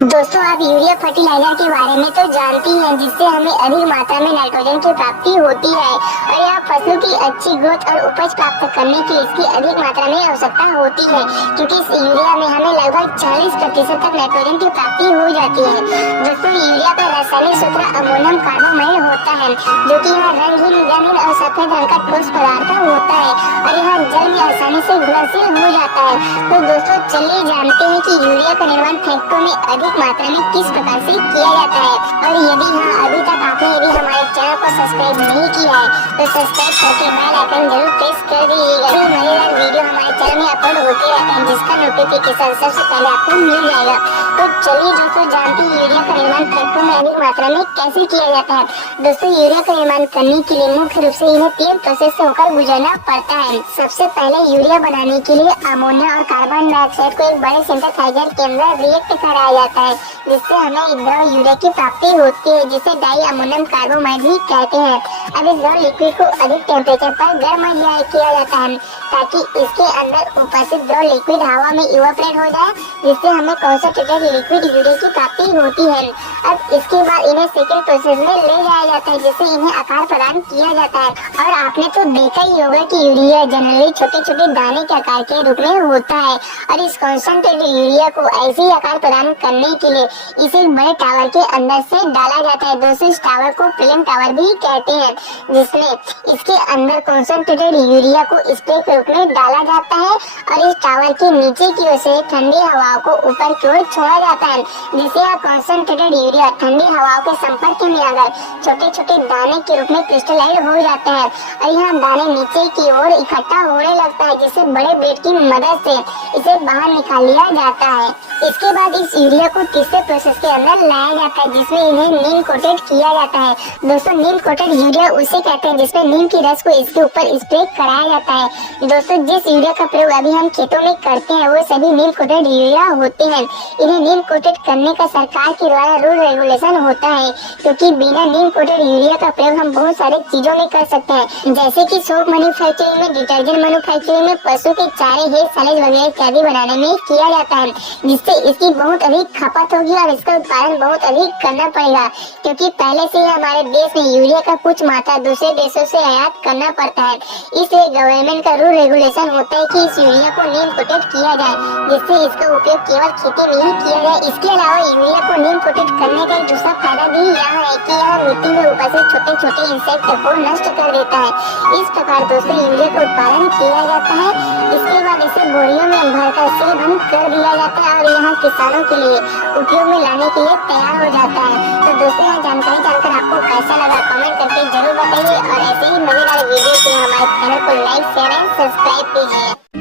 दोस्तों, आप urea fertiliser के बारे में तो जानती हैं, जिससे हमें अधिक मात्रा में नाइट्रोजन की प्राप्ति होती है और यह फसलों की अच्छी ग्रोथ और उपज प्राप्त करने के लिए इसकी अधिक मात्रा में आवश्यकता होती है, क्योंकि इस यूरिया में हमें लगभग 40% तक नाइट्रोजन की प्राप्ति हो जाती है। दोस्तों, यूरिया का रासायनिक सूत्र अमोनियम कार्बोमाइड होता है, जो कि यह रंगीन और सफेद रंग का ठोस पदार्थ होता है और यह जल में आसानी से घुलनशील हो जाता है। तो दोस्तों, चलिए जानते हैं कि यूरिया का निर्माण फैक्ट्रियों में अधिक मात्रा में किस प्रकार से किया जाता है। और यदि अभी तक आपने हमारे चैनल को सब्सक्राइब नहीं किया है तो सब्सक्राइब करके बेल आइकन जरूर प्रेस कर दीजिएगा। मजेदार वीडियो हमारे चैनल में अपलोड होते रहते हैं, जिसका नोटिफिकेशन सबसे पहले आपको मिल जाएगा। तो चलिए दोस्तों, जानते हैं यूरिया का निर्माण फैक्ट्रियों में अधिक मात्रा में कैसे किया जाता है। दोस्तों, यूरिया का निर्माण करने के लिए मुख्य रूप से इन्हें 3 प्रोसेस से होकर गुजरना पड़ता है। सबसे पहले यूरिया बनाने के लिए अमोनिया और कार्बन डाइऑक्साइड को एक बड़े सिंथेसाइजर के अंदर रिएक्ट कराया जाता है, जिससे हमें द्रव यूरिया की प्राप्ति होती है, जिसे डाई अमोनियम कार्बोमाइड भी कहते हैं। अब इस द्रव लिक्विड को अधिक टेम्परेचर पर गर्म किया जाता है, ताकि इसके अंदर उपस्थित द्रव लिक्विड हवा में इवापोरेट हो जाए, जिससे हमें कंसंट्रेटेड लिक्विड यूरिया की प्राप्ति होती है। अब इसके बाद इन्हें सेकेंड प्रोसेस में ले जाया जाता है, जिससे इन्हें आकार प्रदान किया जाता है। और आपने तो देखा ही होगा कि यूरिया जनरली छोटे छोटे दाने के आकार के रूप में होता है, और इस कंसंट्रेटेड यूरिया को ऐसे ही आकार प्रदान करने के लिए इसे बड़े टावर के अंदर से डाला जाता है। दोस्तों, इस टावर को प्लेन टावर भी कहते हैं, जिसमें इसके अंदर कंसंट्रेटेड यूरिया को स्प्रे के रूप में डाला जाता है और इस टावर के नीचे की ओर से ठंडी हवाओं को ऊपर की ओर छोड़ा जाता है, जिससे यह कंसंट्रेटेड यूरिया ठंडी हवाओं के संपर्क में आकर छोटे छोटे दाने के रूप में क्रिस्टलाइज हो जाता है और यह दाने नीचे की ओर इकट्ठा होने लगता है, जिससे बड़े ब्लेड की मदद से इसे बाहर निकाल लिया जाता है। इसके बाद इस यूरिया को तीसरे प्रोसेस के अंदर लाया जाता है, जिसमें इन्हें नीम कोटेड किया जाता है। दोस्तों, नीम कोटेड यूरिया उसे कहते हैं जिसमें नीम की रस को इसके ऊपर स्प्रे कराया जाता है। दोस्तों, जिस यूरिया का प्रयोग अभी हम खेतों में करते हैं वो सभी नीम कोटेड यूरिया होते हैं। इन्हें नीम कोटेड करने का सरकार के द्वारा रूल रेगुलेशन होता है, क्योंकि बिना नीम कोटेड यूरिया का प्रयोग हम बहुत सारे चीजों में कर सकते हैं, जैसे कि सोप मैन्युफैक्चरिंग में, डिटर्जेंट मैन्युफैक्चरिंग में, पशु के चारे, हेयर सैलेड वगैरह इत्यादि बनाने में किया जाता है, जिससे इसकी बहुत अधिक खपत होगी और इसका उत्पादन बहुत अधिक करना पड़ेगा, क्योंकि पहले से ही हमारे देश में यूरिया का कुछ मात्रा दूसरे देशों से आयात करना पड़ता है। इसलिए गवर्नमेंट का रूल रेगुलेशन होता है कि इस यूरिया को नीम कोटेड किया जाए, जिससे इसका उपयोग केवल खेती में ही किया जाए। इसके अलावा यूरिया को नीम कोटेड करने का एक दूसरा फायदा भी यह है कि यह मिट्टी में उपस्थित छोटे छोटे इंसेक्ट को नष्ट कर देता है। इस प्रकार दोस्तों यूरिया का उत्पादन किया जाता है। इसके बाद इसे बोरियों में भरकर सील बंद कर दिया जाता है और यहाँ किसानों के लिए उपयोग में लाने के लिए तैयार हो जाता है। तो दोस्तों, यह जानकारी जानकर आपको कैसा लगा कमेंट करके जरूर बताइए और ऐसे ही मजेदार वीडियो के लिए हमारे चैनल को लाइक शेयर एंड सब्सक्राइब कीजिए।